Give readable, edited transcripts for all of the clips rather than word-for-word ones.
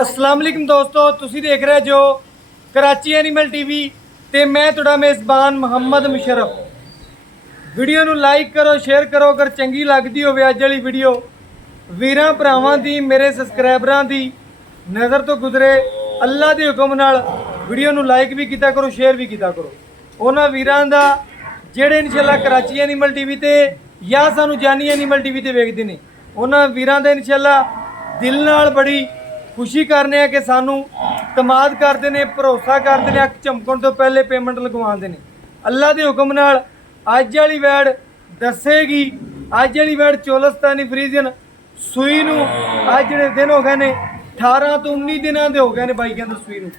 अस्सलाम वालेकुम दोस्तों, तुसी देख रहे जो कराची एनिमल टीवी ते मैं तुहाडा मेज़बान मुहम्मद मुशर्रफ। वीडियो नूं लाइक करो, शेयर करो। अगर चंगी लगदी होवे अज वाली वीडियो वीरां भरावां दी, मेरे सबसक्राइबरां दी नज़र तो गुजरे, अल्लाह दे हुक्म नाल वीडियो नूं लाइक भी कीता करो, शेयर भी कीता करो। उन्हां वीरां दा ਜਿਹੜੇ ਇਨਸ਼ਾਅੱਲਾ कराची एनिमल टीवी ते या सानू जानी एनिमल टीवी ते वेखदे ने, उन्हां वीरां दा इनशाअल्लाह दिल नाल बड़ी खुशी करने कि सानू तमाद करते हैं, भरोसा करते हैं, अख झमकण तो पहले पेमेंट लगवाते हैं। अल्लाह के हुक्म नाल अज वाली वैड दसेगी, अज वाली वैड चोलस्तानी फ्रीजियन सूई नूं अज जिहड़े दिन हो गए ने 18 तो 19 दिनों के हो गए ने बाई कहते सूई नूं।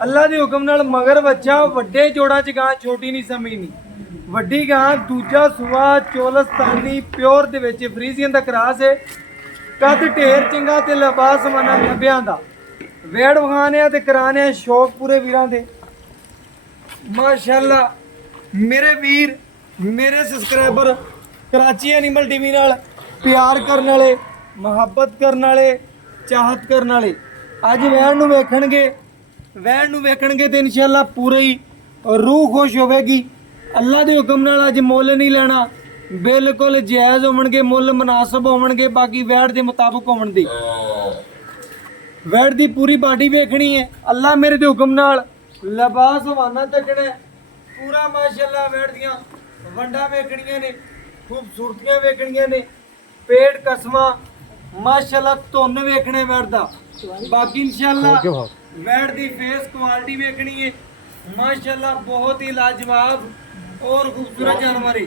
अल्लाह के हुक्म नाल मगर बच्चा वड्डे जोड़ां च गां छोटी नहीं समझनी, वड्डी गां दूजा सुआ चोलस्तानी प्योर दे विच फ्रीजियन दा क्रास है। कद ढेर चंगा ते लिबास मना 90 दा वेड़ वखाने ते कराने शौक पूरे वीरां दे। माशाअल्लाह मेरे वीर, मेरे सबसक्राइबर कराची एनिमल टीवी नाल प्यार करने वाले, मुहब्बत करने वाले, चाहत करने वाले अज वैड़ नूं वेखणगे, वैड़ नूं वेखणगे ते इंशाअल्लाह पूरी रूह खुश होवेगी। अल्लाह के हुक्म नाल अज मुੱਲ नहीं लेना, बिल्कुल जायज़ होवणगे, मुੱਲ मुनासिब होवणगे, बाकी वैड़ के मुताबिक होवणगे। वैड़ की पूरी बाडी वेखनी है, अल्लाह मेरे दे हुक्म नाल लिबास हवाना तकना पूरा। माशाअल्लाह वैड़ दियां वंडा वेखणियां ने, खूबसूरतियां वेखणियां ने, पेट कसमा माशाअल्लाह धुन वेखने वैड़ दा। बाकी इंशाअल्लाह वैड़ की फेस क्वालिटी वेखनी है माशाअल्लाह बहुत ही लाजवाब और खूबसूरत जानवर है।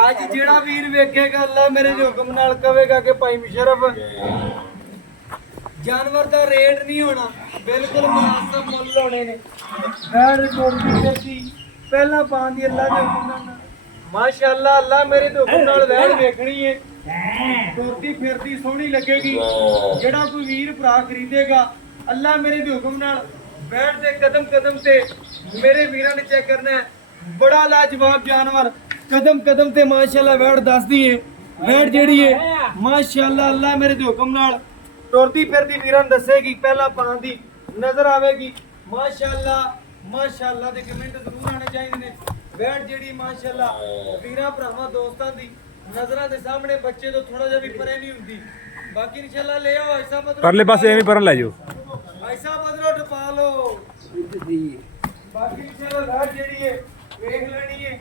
अज जेड़ा वीर वेखेगा अल्लाह मेरे हुक्म नाल कहेगा कि भाई मुशर्रफ जानवर का रेट नहीं होना, बिल्कुल मुनासिब मुੱਲ होने ने। वैड़ कोठी पहला पान दी अल्लाह दे हुक्म नाल माशाअल्लाह। अल्लाह मेरे दे हुक्म नाल वैड़ वेखनी है, टुरदी फिरदी सोहनी लगेगी। जेड़ा कोई वीर भरा खरीदेगा अल्लाह मेरे दे हुक्म नाल वैड़ दे कदम कदम ते मेरे वीरां ने चेक करना है। बड़ा लाजवाब जानवर कदम कदम ते माशाअल्लाह वैड़ दसदी है। वैड़ जेड़ी है माशाअल्लाह अल्लाह मेरे दे हुक्म नाल टुरदी फिरदी वीरां दसेगी, पहला पां दी नजर आवेगी। माशाअल्लाह माशाअल्लाह दे कमेंट जरूर आने चाहिए ने। वैड़ जेड़ी माशाअल्लाह वीरां भरावां दोस्तां दी नजरां दे सामने बच्चे तो थोड़ा जिहा भी परे नहीं हुंदी। बाकी इंशाअल्लाह ले आओ ऐसा मतलब परले पासे एवें परन ले जाओ, ऐसा बदलो टपा लो। बाकी इंशाअल्लाह वैड़ जेड़ी है वेख लेनी है,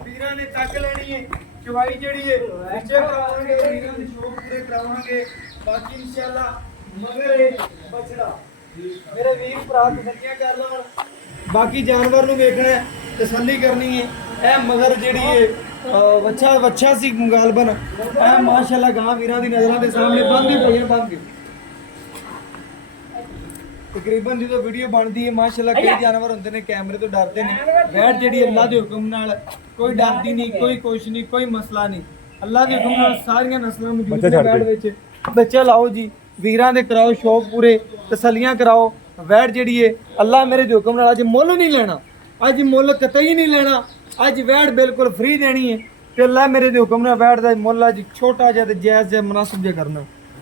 वीरां ने तक लेनी है। चवाई जेड़ी है नीचे करावांगे, वीरां दे शौक पूरे करावांगे। बाकी इंशाअल्लाह मगर है बछड़ा मेरे वीर भरा तसल्लियां कर लवन। बाकी जानवर नूं वेखना है, तसल्ली करनी है। ए मगर जेड़ी है वच्छा सी गालबन ए माशाअल्लाह गां वीरां दी नज़रां दे सामने बंद ही पई बंद गई। तकरीबन जो वीडियो बनती है माशाअल्लाह कई जानवर होंगे ने कैमरे तो डरते हैं। वैड़ जी अल्लाह के हुक्म नाल कोई डरती नहीं, कोई कुछ नहीं, कोई मसला नहीं। अल्लाह के हुक्म नाल सारियां नस्लां मौजूद ने वैड़ विच। बच्चा लाओ जी, वीरां दे कराओ शौक पूरे, तसल्लियां कराओ। वैड़ जी है अल्लाह मेरे दे हुक्म नाल अज मुੱਲ नहीं लेना, अज मुੱਲ कतई नहीं लेना, अज वैड़ बिल्कुल फ्री देनी है। तो अल्लाह मेरे दे हुक्म नाल वैड़ दा मुੱਲ अज छोटा जिहा ते जायज़ जिहा मुनासिब जिहा करना।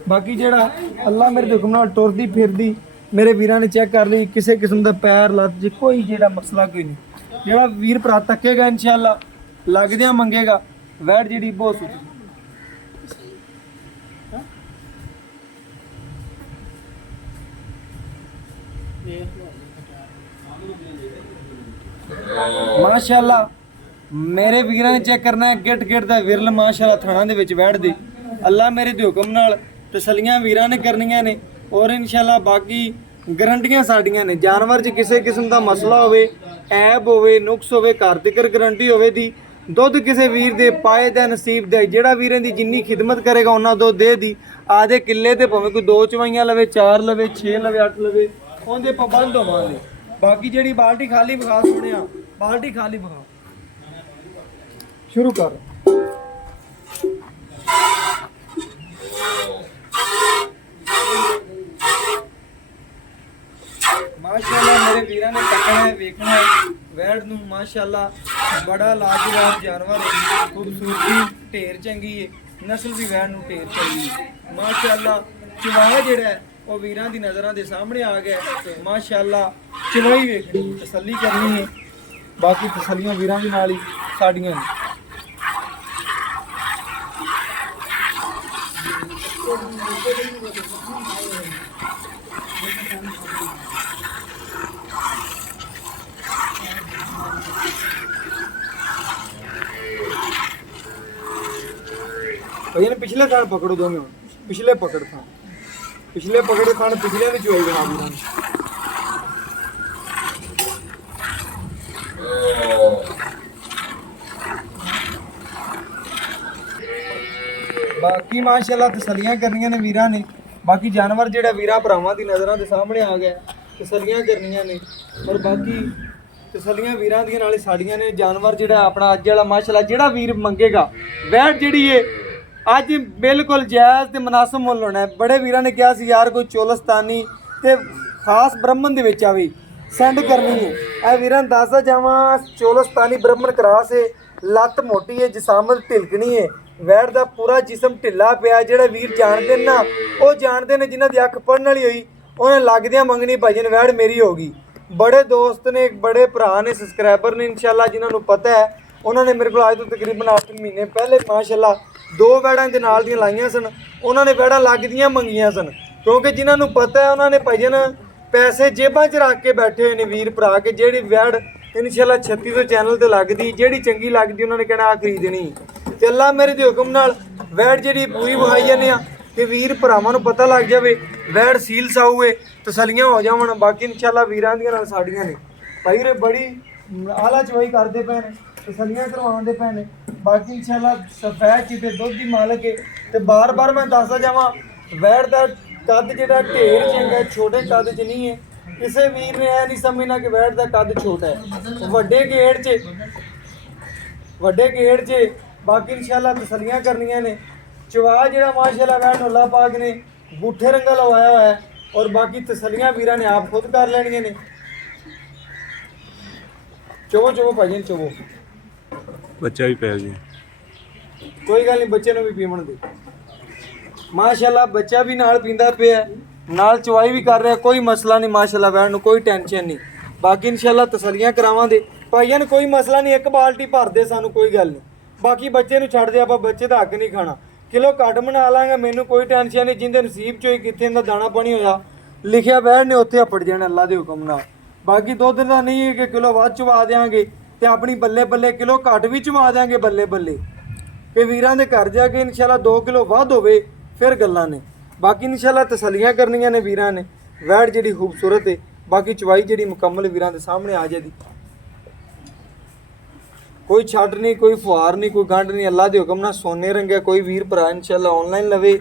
बाकी जेड़ा अल्लाह मेरे दे हुक्म नाल टुरदी फिरदी मेरे वीरां ने चेक कर ली, किसी किस्म का पैर लत च कोई जेड़ा मसला कोई नहीं। जेड़ा वीर भरा तकेगा इंशाअल्लाह लगदियां मंगेगा। वैड़ जेड़ी बहुत सुथरी माशाअल्लाह मेरे वीरां ने चेक करना है। गिट गिट दा विरल माशाअल्लाह थाना दे विच वैड़ दे अल्लाह मेरे दे हुक्म नाल तसल्लियां वीरां ने करनियां ने। और इंशाअल्लाह बाकी गारंटियां साडियां ने। जानवर च किसी किस्म का मसला होवे, ऐब होवे, नुक्स होवे, घर तिकर गारंटी होवे दी। दुध किसी वीर दे पाए दे नसीब दे, जेड़ा वीरें दी जिन्नी खिदमत करेगा उन्ना दुध दे दी। आधे किले ते भावें कोई 2 चवाइयां लवे, 4 लवे, 6 लवे, 8 लवे, उहदे पाबंद होवांगे। बाकी जेड़ी बाल्टी खाली विखा सुनिया, बाल्टी खाली विखा शुरू कर। माशाअल्लाह मेरे वीरां ने तकना है, वेखना है। वैड़ नूं माशाअल्लाह बड़ा लाजवाब जानवर है, खूबसूरती ढेर चंगी है, नस्ल भी वैड़ नूं ढेर चंगी है माशाअल्लाह। ਚਵਾਇਆ ਜਿਹੜਾ ਹੈ ਉਹ ਵੀਰਾਂ ਦੀ ਨਜ਼ਰਾਂ ਦੇ ਸਾਹਮਣੇ ਆ ਗਿਆ ਮਾਸ਼ਾਅੱਲਾ। ਚਵਾਈ ਵੇਖਣੀ ਤਸੱਲੀ ਕਰਨੀ ਹੈ, ਬਾਕੀ ਤਸੱਲੀਆਂ ਵੀਰਾਂ ਦੇ ਨਾਲ ਹੀ ਸਾਡੀਆਂ ਨੇ। भैया ने पिछले खान पकड़ो दो में पिछले पकड़ खान पिछले पकड़े खान पिछले में चुआई बना दी बाकी माशाल्लाह तसलियां करनियां ने वीरां ने। बाकी जानवर जेड़ा वीरां भरावां दी नज़रां दे सामने आ गया, तसलियां करनियां ने और बाकी तसलियां वीरां दी नाले साड़ियां ने। जानवर जेड़ा अपना अज वाला माशाल्लाह जेड़ा वीर मंगेगा वैट जेड़ी है ਅੱਜ ਬਿਲਕੁਲ ਜਾਇਜ਼ ਤੇ ਮਨਾਸਬ ਮੁੱਲ ਹੋਣਾ ਹੈ। ਬੜੇ ਵੀਰਾਂ ਨੇ ਕਿਹਾ ਸੀ ਯਾਰ ਕੋਈ ਚੋਲਸਤਾਨੀ ਤੇ ਖਾਸ ਬ੍ਰਾਹਮਣ ਦੇ ਵਿੱਚ ਆਵੇ ਸੈਂਡ ਕਰਨੀ ਹੈ। ਇਹ ਵੀਰਾਂ ਨੂੰ ਦੱਸਦਾ ਜਾਵਾਂ ਚੋਲਸਤਾਨੀ ਬ੍ਰਾਹਮਣ ਕਰਾਸ ਹੈ, ਲੱਤ ਮੋਟੀ ਹੈ, ਜਿਸਾਮਤ ਢਿਲਕਣੀ ਹੈ, ਵੈੜ ਦਾ ਪੂਰਾ ਜਿਸਮ ਢਿੱਲਾ ਪਿਆ। ਜਿਹੜੇ ਵੀਰ ਜਾਣਦੇ ਨੇ ਨਾ ਉਹ ਜਾਣਦੇ ਨੇ, ਜਿਨ੍ਹਾਂ ਦੀ ਅੱਖ ਪੜਨ ਵਾਲੀ ਹੋਈ ਉਹਨੇ ਲੱਗਦਿਆਂ ਮੰਗਣੀ ਭਾਜਨ ਵੈੜ ਮੇਰੀ ਹੋ ਗਈ। ਬੜੇ ਦੋਸਤ ਨੇ, ਬੜੇ ਭਰਾ ਨੇ, ਸਬਸਕ੍ਰਾਈਬਰ ਨੇ ਇਨਸ਼ਾਅੱਲਾ ਜਿਨ੍ਹਾਂ ਨੂੰ ਪਤਾ ਹੈ, ਉਹਨਾਂ ਨੇ ਮੇਰੇ ਕੋਲ ਅੱਜ ਤੋਂ ਤਕਰੀਬਨ 8 ਮਹੀਨੇ ਪਹਿਲੇ ਮਾਸ਼ਾਅੱਲਾ 2 ਵੈੜਾਂ ਦੇ ਨਾਲ ਦੀਆਂ ਲਾਈਆਂ ਸਨ। ਉਹਨਾਂ ਨੇ ਵੈੜਾਂ ਲੱਗਦੀਆਂ ਮੰਗੀਆਂ ਸਨ, ਕਿਉਂਕਿ ਜਿਨ੍ਹਾਂ ਨੂੰ ਪਤਾ ਹੈ ਉਹਨਾਂ ਨੇ ਭਾਈਜਨ ਪੈਸੇ ਜੇਬਾਂ 'ਚ ਰੱਖ ਕੇ ਬੈਠੇ ਹੋਏ ਨੇ ਵੀਰ ਭਰਾ ਕੇ ਜਿਹੜੀ ਵੈੜ ਇਨਸ਼ਾਅੱਲਾ 3600 ਚੈਨਲ ਤੇ ਲੱਗਦੀ, ਜਿਹੜੀ ਚੰਗੀ ਲੱਗਦੀ ਉਹਨਾਂ ਨੇ ਕਹਿਣਾ ਆ ਖਰੀਦਣੀ। ਤੇ ਅੱਲਾ ਮੇਰੇ ਦੇ ਹੁਕਮ ਨਾਲ ਵੈੜ ਜਿਹੜੀ ਪੂਰੀ ਵਿਖਾਈ ਜਾਂਦੇ ਆ ਕਿ ਵੀਰ ਭਰਾਵਾਂ ਨੂੰ ਪਤਾ ਲੱਗ ਜਾਵੇ ਵੈੜ ਸੀਲ ਸਾਊ ਏ, ਤਸੱਲੀਆਂ ਹੋ ਜਾਵਣ। ਬਾਕੀ ਇਨਸ਼ਾਅੱਲਾ ਵੀਰਾਂ ਦੀਆਂ ਨਾਲ ਸਾਡੀਆਂ ਨੇ ਭਾਈ ਰੇ ਬੜੀ ਆਲਾ ਚਵਾਈ ਕਰਦੇ ਪਏ ਨੇ, ਤਸੱਲੀਆਂ ਕਰਵਾਉਂਦੇ ਪਏ ਨੇ। ਬਾਕੀ ਇਨਸ਼ਾਅੱਲਾ ਸਫੈਦ ਚਿੱਟੇ ਦੁੱਧ ਦੀ ਮਾਲਕ ਹੈ। ਤੇ ਬਾਰ-ਬਾਰ ਮੈਂ ਦੱਸਦਾ ਜਾਵਾਂ ਵੈੜ ਦਾ ਕੱਦ ਜਿਹੜਾ ਢੇਰ ਚੰਗਾ, ਛੋਟੇ ਕੱਦ 'ਚ ਨਹੀਂ ਹੈ। ਕਿਸੇ ਵੀਰ ਨੇ ਇਹ ਨਹੀਂ ਸਮਝਣਾ ਕਿ ਵੈੜ ਦਾ ਕੱਦ ਛੋਟਾ ਹੈ, ਵੱਡੇ ਗੇੜ 'ਚ ਬਾਕੀ ਇਨਸ਼ਾਅੱਲਾ ਤਸੱਲੀਆਂ ਕਰਨੀਆਂ ਨੇ। ਚਵਾ ਜਿਹੜਾ ਮਾਸ਼ਾਅੱਲਾ ਵੈੜ ਨੂੰ ਅੱਲਾਹ ਪਾਕ ਨੇ ਬੂਠੇ ਰੰਗਾ ਲਵਾਇਆ ਹੋਇਆ ਹੈ ਔਰ ਬਾਕੀ ਤਸੱਲੀਆਂ ਵੀਰਾਂ ਨੇ ਆਪ ਖੁਦ ਕਰ ਲੈਣੀਆਂ ਨੇ। ਚਵੋ ਭਾਜੀ ਚਵੋ ਬੱਚਾ ਵੀ ਪੈ ਗਿਆ, ਕੋਈ ਗੱਲ ਨਹੀਂ, ਬੱਚੇ ਨੂੰ ਵੀ ਪੀਵਣ ਦੇ। ਮਾਸ਼ਾਅੱਲਾ ਬੱਚਾ ਵੀ ਨਾਲ ਪੀਂਦਾ ਪਿਆ, ਨਾਲ ਚਵਾਈ ਵੀ ਕਰ ਰਿਹਾ, ਕੋਈ ਮਸਲਾ ਨਹੀਂ ਮਾਸ਼ਾਅੱਲਾ ਵੈਣ ਨੂੰ ਕੋਈ ਟੈਨਸ਼ਨ ਨਹੀਂ। ਬਾਕੀ ਇਨਸ਼ਾਅੱਲਾ ਤਸੱਲੀਆਂ ਕਰਾਵਾਂਗੇ ਭਾਈਆਂ ਨੂੰ, ਕੋਈ ਮਸਲਾ ਨਹੀਂ, ਇੱਕ ਬਾਲਟੀ ਭਰਦੇ ਸਾਨੂੰ ਕੋਈ ਗੱਲ ਨਹੀਂ। ਬਾਕੀ ਬੱਚੇ ਨੂੰ ਛੱਡ ਦੇ, ਆਪਾਂ ਬੱਚੇ ਦਾ ਹੱਕ ਨਹੀਂ ਖਾਣਾ, ਕਿਲੋ ਘੱਟ ਬਣਾ ਲਾਂਗੇ, ਮੈਨੂੰ ਕੋਈ ਟੈਨਸ਼ਨ ਨਹੀਂ। ਜਿੰਦੇ ਨਸੀਬ 'ਚ ਹੋਈ ਕਿੱਥੇ ਦਾ ਦਾਣਾ ਪਾਣੀ ਹੋਇਆ ਲਿਖਿਆ ਵੈਣ ਨੇ ਉੱਥੇ ਅਪੜ ਜਾਣਾ ਅੱਲਾ ਦੇ ਹੁਕਮ ਨਾਲ। ਬਾਕੀ ਦੁੱਧ ਦਾ ਨਹੀਂ ਹੈ ਕਿ ਕਿਲੋ ਵੱਧ ਚਵਾ ਦੇਵਾਂਗੇ ਤੇ ਆਪਣੀ ਬੱਲੇ ਬੱਲੇ ਕਿਲੋ ਘੱਟ ਵੀ ਚਵਾ ਦੇਵਾਂਗੇ ਬੱਲੇ ਬੱਲੇ, ਕਿ ਵੀਰਾਂ ਦੇ ਘਰ ਜਾ ਕੇ ਇਨਸ਼ਾਅੱਲਾ 2 ਕਿਲੋ ਵੱਧ ਹੋਵੇ ਫਿਰ ਗੱਲਾਂ ਨੇ। ਬਾਕੀ ਇਨਸ਼ਾਅੱਲਾ ਤਸੱਲੀਆਂ ਕਰਨੀਆਂ ਨੇ ਵੀਰਾਂ ਨੇ। ਵੈੜ ਜਿਹੜੀ ਖੂਬਸੂਰਤ ਹੈ, ਬਾਕੀ ਚਵਾਈ ਜਿਹੜੀ ਮੁਕੰਮਲ ਵੀਰਾਂ ਦੇ ਸਾਹਮਣੇ ਆ ਜਾਦੀ, ਕੋਈ ਛੱਡ ਨਹੀਂ, ਕੋਈ ਫੁਹਾਰ ਨਹੀਂ, ਕੋਈ ਗੰਢ ਨਹੀਂ, ਅੱਲਾ ਦੇ ਹੁਕਮ ਨਾਲ ਸੋਨੇ ਰੰਗਾ। ਕੋਈ ਵੀਰ ਭਰਾ ਇਨਸ਼ਾਅੱਲਾ ਆਨਲਾਈਨ ਲਵੇ,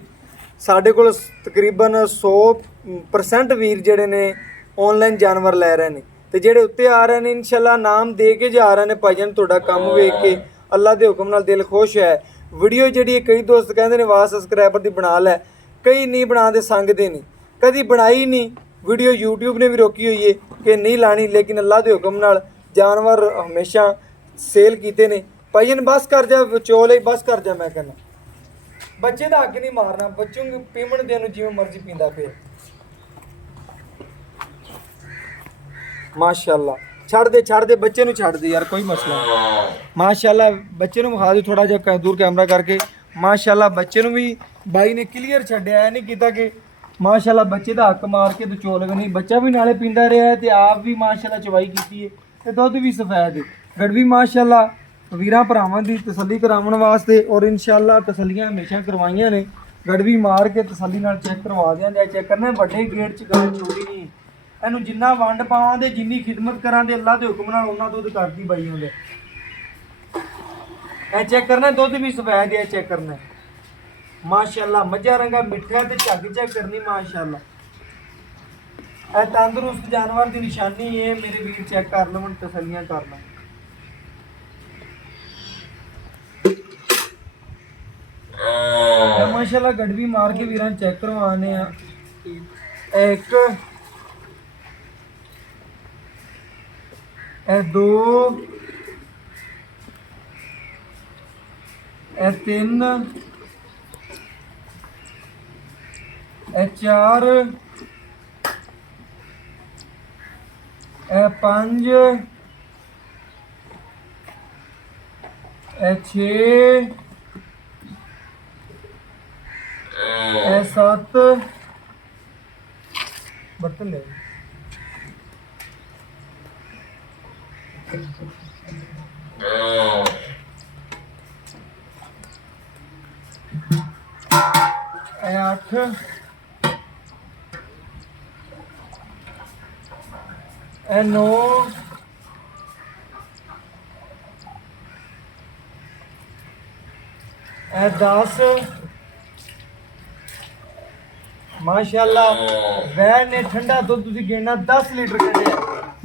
ਸਾਡੇ ਕੋਲ ਤਕਰੀਬਨ 100% ਵੀਰ ਜਿਹੜੇ ਨੇ ਆਨਲਾਈਨ ਜਾਨਵਰ ਲੈ ਰਹੇ ਨੇ ਤੇ ਜਿਹੜੇ ਉੱਤੇ ਆ ਰਹੇ ਨੇ ਇਨਸ਼ਾਅੱਲਾ ਨਾਮ ਦੇ ਕੇ ਜਾ ਰਹੇ ਨੇ ਭਾਈਜਾਨ। ਤੁਹਾਡਾ ਕੰਮ ਵੇਖ ਕੇ ਅੱਲਾ ਦੇ ਹੁਕਮ ਨਾਲ ਦਿਲ ਖੁਸ਼ ਹੈ। ਵੀਡੀਓ ਜਿਹੜੀ ਕਈ ਦੋਸਤ ਕਹਿੰਦੇ ਨੇ ਵਾਹ ਸਬਸਕ੍ਰਾਈਬਰ ਦੀ ਬਣਾ ਲੈ, ਕਈ ਨਹੀਂ ਬਣਾਉਂਦੇ, ਸੰਗਦੇ ਨਹੀਂ, ਕਦੀ ਬਣਾਈ ਨਹੀਂ ਵੀਡੀਓ। YouTube ਨੇ ਵੀ ਰੋਕੀ ਹੋਈ ਹੈ ਕਿ ਨਹੀਂ ਲਾਣੀ, ਲੇਕਿਨ ਅੱਲਾ ਦੇ ਹੁਕਮ ਨਾਲ ਜਾਨਵਰ ਹਮੇਸ਼ਾ ਸੇਲ ਕੀਤੇ ਨੇ ਭਾਈਜਾਨ। ਬਸ ਕਰ ਜਾ ਵਿਚੋਲੇ, ਬਸ ਕਰ ਜਾ, ਮੈਂ ਕਹਿੰਦਾ ਬੱਚੇ ਦਾ ਹੱਕ ਨਹੀਂ ਮਾਰਨਾ, ਬੱਚੋਂ ਨੂੰ ਪੀਵਣ ਦੇ ਨੂੰ ਜਿਵੇਂ ਮਰਜ਼ੀ ਪੀਂਦਾ ਪਿਆ ਮਾਸ਼ਾਅੱਲਾ। ਛੱਡ ਦੇ ਬੱਚੇ ਨੂੰ, ਛੱਡ ਦੇ ਯਾਰ, ਕੋਈ ਮਸਲਾ ਨਹੀਂ ਮਾਸ਼ਾਅੱਲਾ। ਬੱਚੇ ਨੂੰ ਵਿਖਾ ਦੇ ਥੋੜਾ ਜਿਹਾ ਦੂਰ ਕੈਮਰਾ ਕਰਕੇ ਮਾਸ਼ਾਅੱਲਾ। ਬੱਚੇ ਨੂੰ ਵੀ ਬਾਈ ਨੇ ਕਲੀਅਰ ਛੱਡਿਆ, ਇਹ ਨਹੀਂ ਕੀਤਾ ਕਿ ਮਾਸ਼ਾਅੱਲਾ ਬੱਚੇ ਦਾ ਹੱਕ ਮਾਰ ਕੇ ਤੇ ਚੋਲ ਨਹੀਂ। ਬੱਚਾ ਵੀ ਨਾਲੇ ਪੀਂਦਾ ਰਿਹਾ ਹੈ ਤੇ ਆਪ ਵੀ ਮਾਸ਼ਾਅੱਲਾ ਚਵਾਈ ਕੀਤੀ ਹੈ ਤੇ ਦੁੱਧ ਵੀ ਸਫੈਦ ਹੈ। ਗੜਵੀ ਮਾਸ਼ਾਅੱਲਾ ਵੀਰਾਂ ਭਰਾਵਾਂ ਦੀ ਤਸੱਲੀ ਕਰਾਉਣ ਵਾਸਤੇ ਔਰ ਇਨਸ਼ਾਅੱਲਾ ਤਸੱਲੀਆਂ ਹਮੇਸ਼ਾ ਕਰਵਾਈਆਂ ਨੇ। ਗੜਵੀ ਮਾਰ ਕੇ ਤਸੱਲੀ ਨਾਲ ਚੈੱਕ ਕਰਵਾ ਦਿਆਂਗੇ। ਚੈੱਕ ਕਰਨਾ ਵੱਡੇ ਗੇਟ 'ਚ ਗੱਲ ਛੋਟੀ ਨਹੀਂ, ਇਹਨੂੰ ਜਿੰਨਾ ਵੰਡ ਪਾਵਾਂਗੇ, ਜਿੰਨੀ ਖਿਦਮਤ ਕਰਾਂਗੇ ਅੱਲਾ ਦੇ ਹੁਕਮ ਨਾਲ ਉਹਨਾਂ ਦੁੱਧ ਕਰਦੀ ਬਾਈ ਹੁੰਦੇ। ਇਹ ਚੈੱਕ ਕਰਨਾ ਦੁੱਧ ਵੀ ਸਫੈਦ ਹੈ, ਚੈੱਕ ਕਰਨਾ ਮਾਸ਼ਾਅੱਲਾ। ਮੱਝਾ ਰੰਗਾ ਮਿੱਠਾ ਤੇ ਝੱਗ ਚੈੱਕ ਕਰਨੀ ਮਾਸ਼ਾਅੱਲਾ। ਇਹ ਤੰਦਰੁਸਤ ਜਾਨਵਰ ਦੀ ਨਿਸ਼ਾਨੀ ਹੈ ਮੇਰੇ ਵੀਰ, ਚੈੱਕ ਕਰ ਲਵਣ, ਤਸੱਲੀਆਂ ਕਰ ਲਵਣ। ਮਾਸ਼ਾਅੱਲਾ ਗੜਵੀ ਮਾਰ ਕੇ ਵੀਰਾਂ ਚੈੱਕ ਕਰਵਾਉਣੇ ਆ। ਇੱਕ ਇਹ 2 ਇਹ 3 ਇਹ 4 ਇਹ 5 ਇਹ 6 ਇਹ 7 ਬਰਤਨ ਲੈ ਇਹ 8 ਇਹ 9 ਇਹ 10 ਮਾਸ਼ਾਅੱਲਾ ਵੈਨ ਨੇ ਠੰਡਾ ਦੁੱਧ ਤੁਸੀਂ ਗਿਣਨਾ 10 ਲੀਟਰ ਕੱਢਿਆ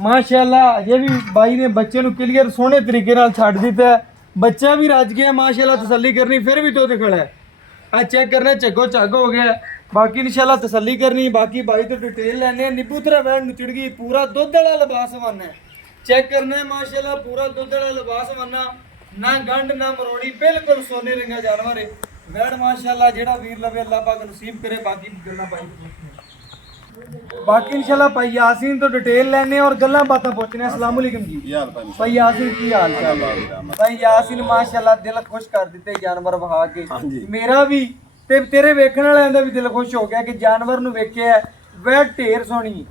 ਮਾਸ਼ਾਅੱਲਾ ਅਜੇ ਵੀ ਬਾਈ ਨੇ ਬੱਚੇ ਨੂੰ ਕਲੀਅਰ ਸੋਹਣੇ ਤਰੀਕੇ ਨਾਲ ਛੱਡ ਦਿੱਤਾ ਹੈ। ਬੱਚਾ ਵੀ ਰੱਜ ਗਿਆ ਮਾਸ਼ਾਅੱਲਾ ਤਸੱਲੀ ਕਰਨੀ ਫਿਰ ਵੀ ਦੁੱਧ ਖੜਾ ਹੈ ਆ ਚੈੱਕ ਕਰਨਾ ਝੱਗੋ ਝੱਗ ਹੋ ਗਿਆ ਬਾਕੀ ਇਨਸ਼ਾਅੱਲਾ ਤਸੱਲੀ ਕਰਨੀ ਬਾਕੀ ਬਾਈ ਤੋਂ ਡਿਟੇਲ ਲੈਣੇ ਆ ਨਿੱਬੂ ਤਰਾ ਵੈਨ ਨੂੰ ਚਿੜ ਗਈ ਪੂਰਾ ਦੁੱਧ ਵਾਲਾ ਲਿਬਾਸ ਵੰਨਾ ਹੈ ਚੈੱਕ ਕਰਨਾ ਹੈ ਮਾਸ਼ਾਅੱਲਾ ਪੂਰਾ ਦੁੱਧ ਵਾਲਾ ਲਿਬਾਸ ਵੰਨਾ ਨਾ ਗੰਢ ਨਾ ਮਰੋੜੀ ਬਿਲਕੁਲ ਸੋਨੇ ਰੰਗਾ ਜਾਨਵਰ ਹੈ ਵੈੜ ਮਾਸ਼ਾਅੱਲਾ ਜਿਹੜਾ ਵੀਰ ਲਵੇ ਅੱਲਾਹ ਪਾਕ ਨਸੀਬ ਕਰੇ ਬਾਕੀ ਗੱਲਾਂ ਬਾਈ ਬਾਕੀ ਇਨਸ਼ਾਅੱਲਾ ਭਾਈ यासीन तो डिटेल लेने और गल्ला बातें पूछने अस्सलाम वालेकुम जी भाई यासीन की हाल चाल भाई यासीन माशाअल्लाह दिल खुश कर दिते जानवर वहा के मेरा भी ते तेरे वेखण वाਲਿਆਂ ਦਾ ਵੀ ਦਿਲ ਖੁਸ਼ ਹੋ ਗਿਆ ਕਿ ਜਾਨਵਰ ਨੂੰ ਵੇਖਿਆ ਵੈ ਢੇਰ ਸੋਹਣੀ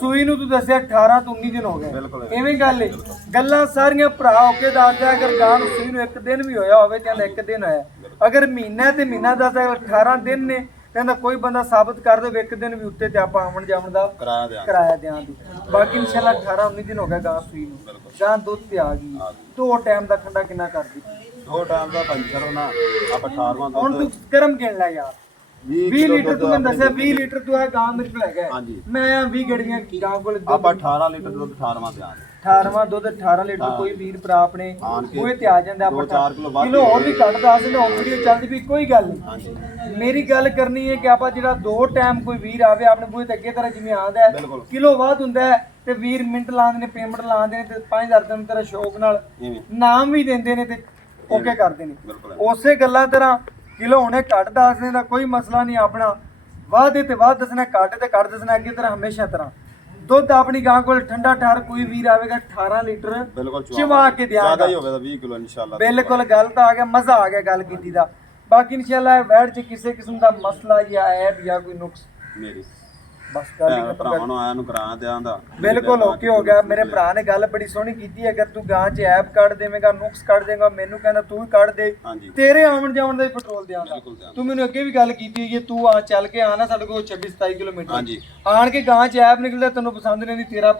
ਸੂਈ ਨੂੰ ਤੂੰ ਦੱਸਿਆ 18 ਤੋਂ 19 ਦਿਨ ਹੋ ਗਏ ਐਵੇਂ ਗੱਲ ਹੈ ਗੱਲਾਂ ਸਾਰੀਆਂ ਭਰਾ ਹੋ ਕੇ ਦੱਸਦਾ ਅਗਰ ਗਾਂ ਨੂੰ ਸੂਈ ਨੂੰ ਇੱਕ ਦਿਨ ਵੀ ਹੋਇਆ ਹੋਵੇ ਜਾਂ ਇੱਕ ਦਿਨ ਆਇਆ ਅਗਰ ਮਹੀਨਾ ਤੇ ਮਹੀਨਾ ਦੱਸਦਾ 18 ਦਿਨ ਨੇ ਕਹਿੰਦਾ ਕੋਈ ਬੰਦਾ ਸਾਬਤ ਕਰ ਦੇ ਇੱਕ ਦਿਨ ਵੀ ਉੱਤੇ ਤੇ ਆਪਾਂ ਆਵਣ ਜਾਵਣ ਦਾ ਕਰਾਇਆ ਦਿਆਂਗੇ ਬਾਕੀ ਇਨਸ਼ਾਅੱਲਾ 18 19 ਦਿਨ ਹੋ ਗਿਆ ਗਾਂ ਸੂਈ ਨੂੰ ਗਾਂ ਦੁੱਧ ਤੇ ਆ ਗਈ ਦੋ ਟਾਈਮ ਦਾ ਠੰਡਾ ਕਿੰਨਾ ਕਰਦੀ ਦੋ ਟਾਈਮ ਦਾ ਪੰਚਰ ਹੋਣਾ ਆਪਾਂ 18ਵਾਂ ਹੁਣ ਤੂੰ ਗਰਮ ਕਹਿਣ ਲੈ ਯਾਰ 20 ਲੀਟਰ ਤੂੰ ਮੈਨੂੰ ਦੱਸਿਆ 20 ਲੀਟਰ ਤੂੰ ਆ ਗਾਂ ਮੇਰੇ ਕੋਲ ਹੈਗਾ ਮੈਂ 20 ਗੜੀਆਂ ਗਾਂ ਕੋਲ ਆਪਾਂ 18 ਲੀਟਰ ਦੁੱਧ 18ਵਾਂ ਤੇ ਆਂਦੇ 18ਵਾਂ ਦੁੱਧ 18 ਲੀਟਰ ਕੋਈ ਵੀਰ ਭਰਾ ਆਪਣੇ ਉਹ ਤੇ ਆ ਜਾਂਦਾ ਆਪਾਂ 4 ਕਿਲੋ ਹੋਰ ਵੀ ਘੱਟ ਦੱਸ ਦਿਨ ਹੋਰ ਵੀਡੀਓ ਚੱਲਦੀ ਵੀ ਕੋਈ ਗੱਲ ਨਹੀਂ ਮੇਰੀ ਗੱਲ ਕਰਨੀ ਹੈ ਕਿ ਆਪਾਂ ਜਿਹੜਾ ਦੋ ਟਾਈਮ ਕੋਈ ਵੀਰ ਆਵੇ ਆਪਣੇ ਬੂਹੇ ਤੇ ਅੱਗੇ ਤਰ੍ਹਾਂ ਜਿਵੇਂ ਆਂਦਾ ਹੈ ਕਿਲੋ ਬਾਅਦ ਹੁੰਦਾ ਹੈ ਤੇ ਵੀਰ ਮਿੰਟ ਲਾਉਂਦੇ ਨੇ ਪੇਮੈਂਟ ਲਾਉਂਦੇ ਨੇ ਤੇ 5000 ਦਿਨ ਤੇਰਾ ਸ਼ੌਕ ਨਾਲ ਨਾਮ ਵੀ ਦਿੰਦੇ ਨੇ ਤੇ ਓਕੇ ਕਰਦੇ ਨੇ ਉਸੇ ਗੱਲਾਂ ਤਰ੍ਹਾਂ ਕਿਲੋ ਹੁਣੇ ਘੱਟ ਦੱਸਦੇ ਦਾ ਕੋਈ ਮਸਲਾ ਨਹੀਂ ਆਪਣਾ ਵਾਧੇ ਤੇ ਵਾਧ ਦੱਸਣਾ ਘੱਟ ਤੇ ਘੱਟ ਦੱਸਣਾ ਅੱਗੇ ਤਰ੍ਹਾਂ ਹਮੇਸ਼ਾ ਤਰ੍ਹਾਂ ਦੁੱਧ ਆਪਣੀ ਗਾਂ ਕੋਲ ਠੰਡਾ ਠਾਰ ਕੋਈ ਵੀਰ ਆਵੇਗਾ 18 ਲੀਟਰ ਚਵਾ ਕੇ ਦਿਆਂਗਾ ਜ਼ਿਆਦਾ ਹੀ ਹੋਵੇ ਤਾਂ 20 ਕਿਲੋ ਇਨਸ਼ਾਅੱਲਾ ਬਿਲਕੁਲ ਗੱਲ ਤਾਂ ਆ ਗਿਆ ਮਜ਼ਾ ਆ ਗਿਆ ਗੱਲ ਕੀਤੀ ਦਾ ਬਾਕੀ ਇਨਸ਼ਾਅੱਲਾ ਵੈੜ ਚ ਕਿਸੇ ਕਿਸਮ ਦਾ ਮਸਲਾ ਜਾਂ ਐਬ ਜਾਂ ਕੋਈ ਨੁਕਸ ਮੇਰੀ ਬਸ ਗੱਲ ਹੀ ਭਰਾਵਾਂ ਨੂੰ ਆਇਆ ਨੂੰ ਕਰਾਂ ਦਿਆਂ ਦਾ ਬਿਲਕੁਲ ਓਕੇ ਹੋ ਗਿਆ ਮੇਰੇ ਭਰਾ ਨੇ ਗੱਲ ਬੜੀ ਸੋਹਣੀ ਕੀਤੀ ਅਗਰ ਤੂੰ ਗਾਂ ਚ ਐਬ ਕੱਢ ਦੇਵੇਂਗਾ ਨੁਕਸ ਕੱਢ ਦੇਵੇਂਗਾ ਮੈਨੂੰ ਕਹਿੰਦਾ ਤੂੰ ਹੀ ਕੱਢ ਦੇ ਤੇਰੇ ਆਉਣ ਜਾਣ ਦਾ ਹੀ ਪੈਟਰੋਲ ਦਿਆਂਗਾ ਤੂੰ ਮੈਨੂੰ ਅੱਗੇ ਵੀ ਗੱਲ ਕੀਤੀ ਹੋਈ ਹੈ ਤੂੰ ਆ ਚੱਲ ਕੇ ਆਣਾ ਸਾਡੇ ਕੋਲ 26 27 ਕਿਲੋਮੀਟਰ ਆਣ ਕੇ ਗਾਂ ਚ ਐਬ ਨਿਕਲਦਾ ਤੈਨੂੰ ਪਸੰਦ ਨਹੀਂ ਤੇਰਾ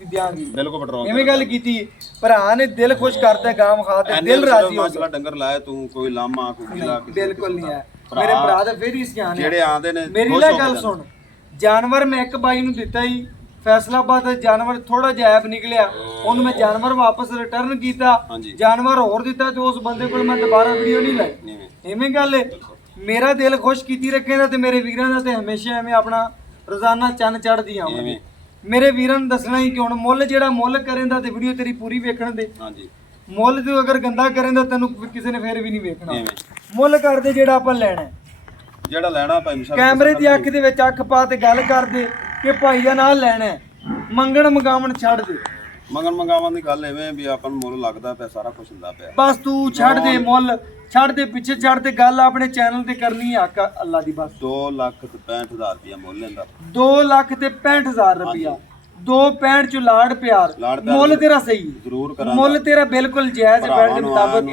ਦਿਆਂਗੀ ਬਿਲਕੁਲ ਪੈਟਰੋਲ ਐਵੇਂ ਗੱਲ ਕੀਤੀ ਭਰਾ ਨੇ ਦਿਲ ਖੁਸ਼ ਕਰਤਾ ਗਾਂ ਵਿਖਾ ਤੇ ਦਿਲ ਰਾਜ਼ੀ ਹੋ ਗਿਆ ਡੰਗਰ ਲਾਇਆ ਤੂੰ ਕੋਈ ਲਾਮਾ ਕੋਈ ਗਿਲਾ ਬਿਲਕੁਲ ਨਹੀਂ ਹੈ ਮੇਰੇ ਭਰਾ ਦਾ ਫੇਰ ਹੀ ਸਿਆਣ ਜਿਹੜੇ ਆਂਦੇ ਨੇ ਮੇਰੀ ਲੈ ਗੱਲ ਸੁਣ ਜਾਨਵਰ ਮੈਂ ਇੱਕ ਬਾਈ ਨੂੰ ਦਿੱਤਾ ਹੀ ਫੈਸਲਾਬਾਦ ਦਾ ਜਾਨਵਰ ਥੋੜਾ ਜਿਹਾ ਐਬ ਨਿਕਲਿਆ ਉਹਨੂੰ ਮੈਂ ਜਾਨਵਰ ਵਾਪਸ ਰਿਟਰਨ ਕੀਤਾ ਜਾਨਵਰ ਹੋਰ ਦਿੱਤਾ ਤੇ ਉਸ ਬੰਦੇ ਕੋਲ ਮੈਂ ਦੁਬਾਰਾ ਵੀਡੀਓ ਨਹੀਂ ਲਾਈ ਐਵੇਂ ਗੱਲ ਹੈ ਮੇਰਾ ਦਿਲ ਖੁਸ਼ ਕੀਤੀ ਰੱਖੇਗਾ ਤੇ ਮੇਰੇ ਵੀਰਾਂ ਦਾ ਤੇ ਹਮੇਸ਼ਾ ਐਵੇਂ ਆਪਣਾ ਰੋਜ਼ਾਨਾ ਚੰਨ ਚੜ੍ਹਦੀ ਆਵਾਂਗੇ ਮੇਰੇ ਵੀਰਾਂ ਨੂੰ ਦੱਸਣਾ ਹੀ ਕਿ ਹੁਣ ਮੁੱਲ ਜਿਹੜਾ ਮੁੱਲ ਕਰੇਂਦਾ ਤੇ ਵੀਡੀਓ ਤੇਰੀ ਪੂਰੀ ਵੇਖਣ ਦੇ ਮੁੱਲ ਤੂੰ ਅਗਰ ਗੰਦਾ ਕਰੇਂਦਾ ਤੈਨੂੰ ਕਿਸੇ ਨੇ ਫੇਰ ਵੀ ਨਹੀਂ ਵੇਖਣਾ ਮੁੱਲ ਕਰਦੇ ਜਿਹੜਾ ਆਪਾਂ ਲੈਣਾ ਜਿਹੜਾ ਲੈਣਾ ਭਾਈ ਕੈਮਰੇ ਦੀ ਅੱਖ ਦੇ ਵਿੱਚ ਅੱਖ ਪਾ ਤੇ ਗੱਲ ਕਰਦੇ ਕਿ ਭਾਈ ਦਾ ਨਾਲ ਲੈਣਾ ਮੰਗਣ ਮੰਗਾਵਣ ਛੱਡ ਦੇ ਮੰਗਣ ਮੰਗਾਵਣ ਦੀ ਗੱਲ ਐਵੇਂ ਵੀ ਆਪਾਂ ਨੂੰ ਮੁੱਲ ਲੱਗਦਾ ਪਿਆ ਸਾਰਾ ਕੁਝ ਹੁੰਦਾ ਪਿਆ ਬਸ ਤੂੰ ਛੱਡ ਦੇ ਮੁੱਲ ਛੱਡ ਦੇ ਪਿੱਛੇ ਛੱਡ ਤੇ ਗੱਲ ਆਪਣੇ ਚੈਨਲ ਤੇ ਕਰਨੀ ਹੈ ਹੱਕ ਅੱਲਾ ਦੀ ਬਸ 2,65,000 ਰੁਪਇਆ ਮੁੱਲ ਲੈਂਦਾ 2,65,000 ਰੁਪਇਆ 2.65 ਚ ਲਾੜ ਪਿਆਰ ਮੁੱਲ ਤੇਰਾ ਸਹੀ ਜ਼ਰੂਰ ਕਰਾਂ ਮੁੱਲ ਤੇਰਾ ਬਿਲਕੁਲ ਜਾਇਜ਼ ਬੈਠ ਦੇ ਮੁਤਾਬਕ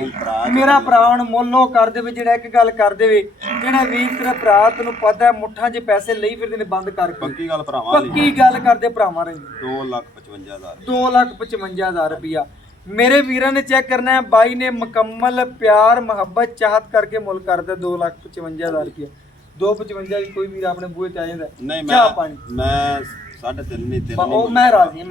ਮੇਰਾ ਭਰਾ ਹੁਣ ਮੁੱਲ ਉਹ ਕਰ ਦੇਵੇ ਜਿਹੜਾ ਇੱਕ ਗੱਲ ਕਰ ਦੇਵੇ ਜਿਹੜਾ ਵੀਰ ਤੇਰਾ ਭਰਾ ਤੈਨੂੰ ਪਤਾ ਹੈ ਮੁੱਠਾਂ 'ਚ ਪੈਸੇ ਲਈ ਫਿਰਦੇ ਨੇ ਬੰਦ ਕਰਕੇ ਪੱਕੀ ਗੱਲ ਭਰਾਵਾਂ ਲਈ ਪੱਕੀ ਗੱਲ ਕਰਦੇ ਭਰਾਵਾਂ ਰਹੀ 2,55,000 2,55,000 ਰੁਪਇਆ ਮੇਰੇ ਵੀਰਾਂ ਨੇ ਚੈੱਕ ਕਰਨਾ ਹੈ ਬਾਈ ਨੇ ਮੁਕੰਮਲ ਪਿਆਰ ਮੁਹੱਬਤ ਚਾਹਤ ਕਰਕੇ ਮੁੱਲ ਕਰਦਾ 2,55,000 ਰੁਪਇਆ 2,55 ਦੀ ਕੋਈ ਵੀਰ ਆਪਣੇ ਬੂਹੇ ਤੇ ਆ ਜਾਂਦਾ ਨਹੀਂ ਮੈਂ 3.5 ਨਹੀਂ 3 ਉਹ ਮੈਂ ਰਾਜ਼ੀ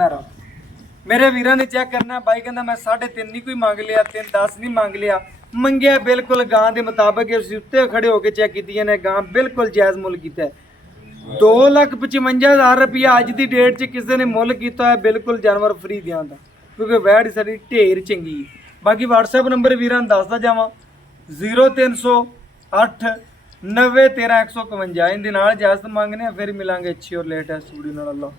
ਮੇਰੇ ਵੀਰਾਂ ਨੇ ਚੈੱਕ ਕਰਨਾ ਬਾਈ ਕਹਿੰਦਾ ਮੈਂ 3.5 ਨਹੀਂ ਕੋਈ ਮੰਗ ਲਿਆ 3.10 ਨਹੀਂ ਮੰਗ ਲਿਆ ਮੰਗਿਆ ਬਿਲਕੁਲ ਗਾਂ ਦੇ ਮੁਤਾਬਕ ਅਸੀਂ ਉੱਤੇ ਖੜੇ ਹੋ ਕੇ ਚੈੱਕ ਕੀਤੀਆਂ ਨੇ ਗਾਂ ਬਿਲਕੁਲ ਜਾਇਜ਼ ਮੁੱਲ ਕੀਤਾ 2,55,000 ਰੁਪਇਆ ਅੱਜ ਦੀ ਡੇਟ 'ਚ ਕਿਸੇ ਨੇ ਮੁੱਲ ਕੀਤਾ ਹੈ ਬਿਲਕੁਲ ਜਾਨਵਰ ਫ੍ਰੀ ਦਿਆਂਦਾ ਕਿਉਂਕਿ ਵੈੜ ਸਾਡੀ ਢੇਰ ਚੰਗੀ ਬਾਕੀ WhatsApp ਨੰਬਰ ਵੀਰਾਂ ਨੂੰ ਦੱਸਦਾ ਜਾਵਾਂ 0308 90 13 151 ਇਹਦੇ ਨਾਲ ਇਜਾਜ਼ਤ ਮੰਗਨੇ ਆ, ਫਿਰ ਮਿਲਾਂਗੇ ਅੱਛੀ ਔਰ ਲੇਟੈਸਟ ਵੀਡੀਓ ਨਾਲ। ਅੱਲਾ